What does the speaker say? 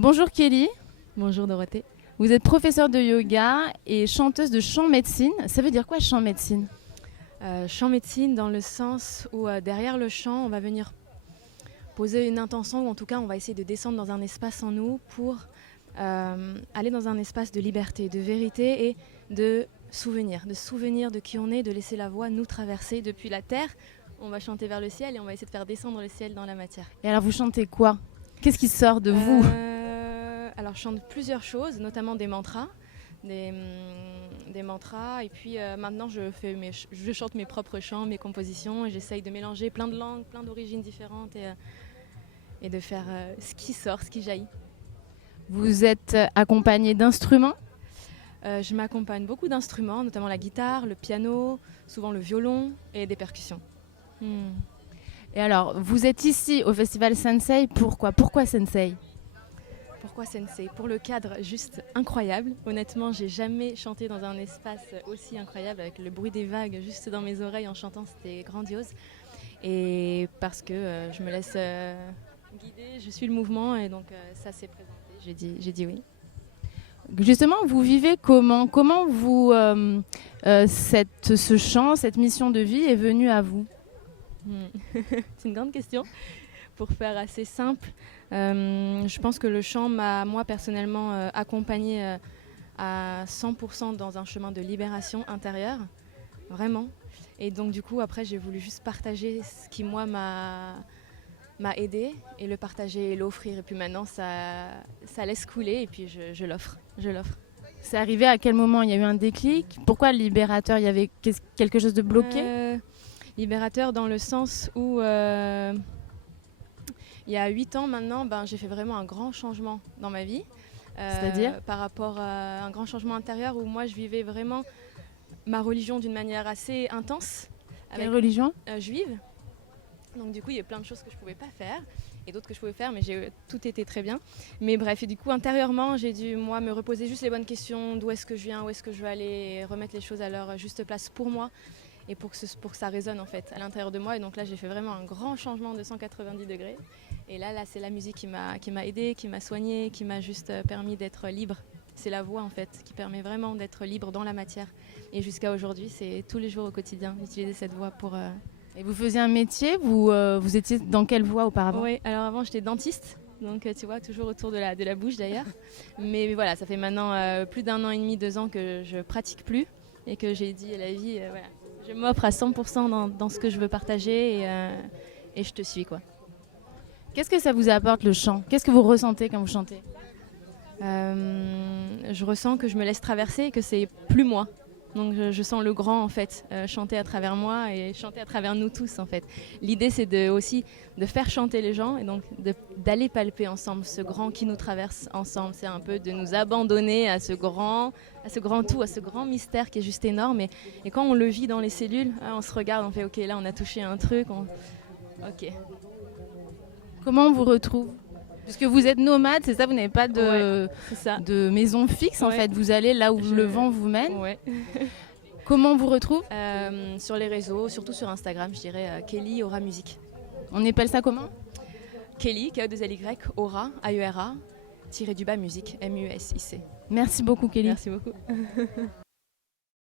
Bonjour Kelly, Bonjour Dorothée. vous êtes professeure de yoga et chanteuse de chant médecine. Ça veut dire quoi chant médecine? Chant médecine dans le sens où derrière le chant, on va venir poser une intention ou en tout cas on va essayer de descendre dans un espace en nous pour aller dans un espace de liberté, de vérité et de souvenir de qui on est, de laisser la voix nous traverser depuis la terre. On va chanter vers le ciel et on va essayer de faire descendre le ciel dans la matière. Et alors vous chantez quoi? Qu'est-ce qui sort de vous? Alors je chante plusieurs choses, notamment des mantras. Des mantras et puis maintenant je chante mes propres chants, mes compositions et j'essaye de mélanger plein de langues, plein d'origines différentes et de faire ce qui sort, ce qui jaillit. Vous êtes accompagnée d'instruments? Je m'accompagne beaucoup d'instruments, notamment la guitare, le piano, souvent le violon et des percussions. Et alors vous êtes ici au festival Sensei, pourquoi Sensei? Pourquoi Sensei? Pour le cadre juste incroyable. Honnêtement, j'ai jamais chanté dans un espace aussi incroyable avec le bruit des vagues juste dans mes oreilles en chantant, c'était grandiose. Et parce que je me laisse guider, je suis le mouvement et donc ça s'est présenté. J'ai dit oui. Justement, vous vivez comment? Comment ce chant, cette mission de vie est venue à vous? C'est une grande question. Pour faire assez simple, je pense que le chant m'a, moi personnellement, accompagnée à 100% dans un chemin de libération intérieure, vraiment. Et donc du coup, après, j'ai voulu juste partager ce qui, moi, m'a aidé et le partager et l'offrir. Et puis maintenant, ça laisse couler et puis je l'offre. C'est arrivé à quel moment? Il y a eu un déclic? Pourquoi libérateur? Il y avait quelque chose de bloqué? Libérateur dans le sens où il y a 8 ans maintenant, j'ai fait vraiment un grand changement dans ma vie. C'est-à-dire? Par rapport à un grand changement intérieur où moi je vivais vraiment ma religion d'une manière assez intense. Quelle religion? Juive. Donc du coup il y a plein de choses que je ne pouvais pas faire et d'autres que je pouvais faire, mais tout était très bien. Mais bref, et du coup intérieurement j'ai dû moi me reposer juste les bonnes questions, d'où est-ce que je viens, où est-ce que je veux aller, et remettre les choses à leur juste place pour moi et pour que ça résonne en fait à l'intérieur de moi. Et donc là j'ai fait vraiment un grand changement de 190 degrés. Et là c'est la musique qui m'a aidée, qui m'a soignée, qui m'a juste permis d'être libre. C'est la voix en fait qui permet vraiment d'être libre dans la matière. Et jusqu'à aujourd'hui, c'est tous les jours au quotidien d'utiliser cette voix pour... Et vous faisiez un métier? Vous étiez dans quelle voie auparavant? Oui, alors avant j'étais dentiste, donc tu vois, toujours autour de la bouche d'ailleurs. Mais voilà, ça fait maintenant plus d'1 an et demi, 2 ans que je pratique plus et que j'ai dit à la vie, voilà, je m'offre à 100% dans ce que je veux partager et je te suis quoi. Qu'est-ce que ça vous apporte le chant? Qu'est-ce que vous ressentez quand vous chantez? Je ressens que je me laisse traverser et que c'est plus moi. Donc je sens le grand en fait chanter à travers moi et chanter à travers nous tous en fait. L'idée c'est aussi de faire chanter les gens et donc d'aller palper ensemble ce grand qui nous traverse ensemble. C'est un peu de nous abandonner à ce grand tout, à ce grand mystère qui est juste énorme. Et quand on le vit dans les cellules, on se regarde, on fait ok, là on a touché un truc. Ok. Comment on vous retrouve? Parce que vous êtes nomade, c'est ça? Vous n'avez pas ouais, de maison fixe en fait. Vous allez là où le vent vous mène. Ouais. Comment on vous retrouve? Sur les réseaux, surtout sur Instagram, je dirais Kelly Aura Musique. On appelle ça comment? Kelly, K-E-2-L-Y, Aura, A-E-R-A, tiré du bas musique, M-U-S-I-C. Merci beaucoup Kelly. Merci beaucoup.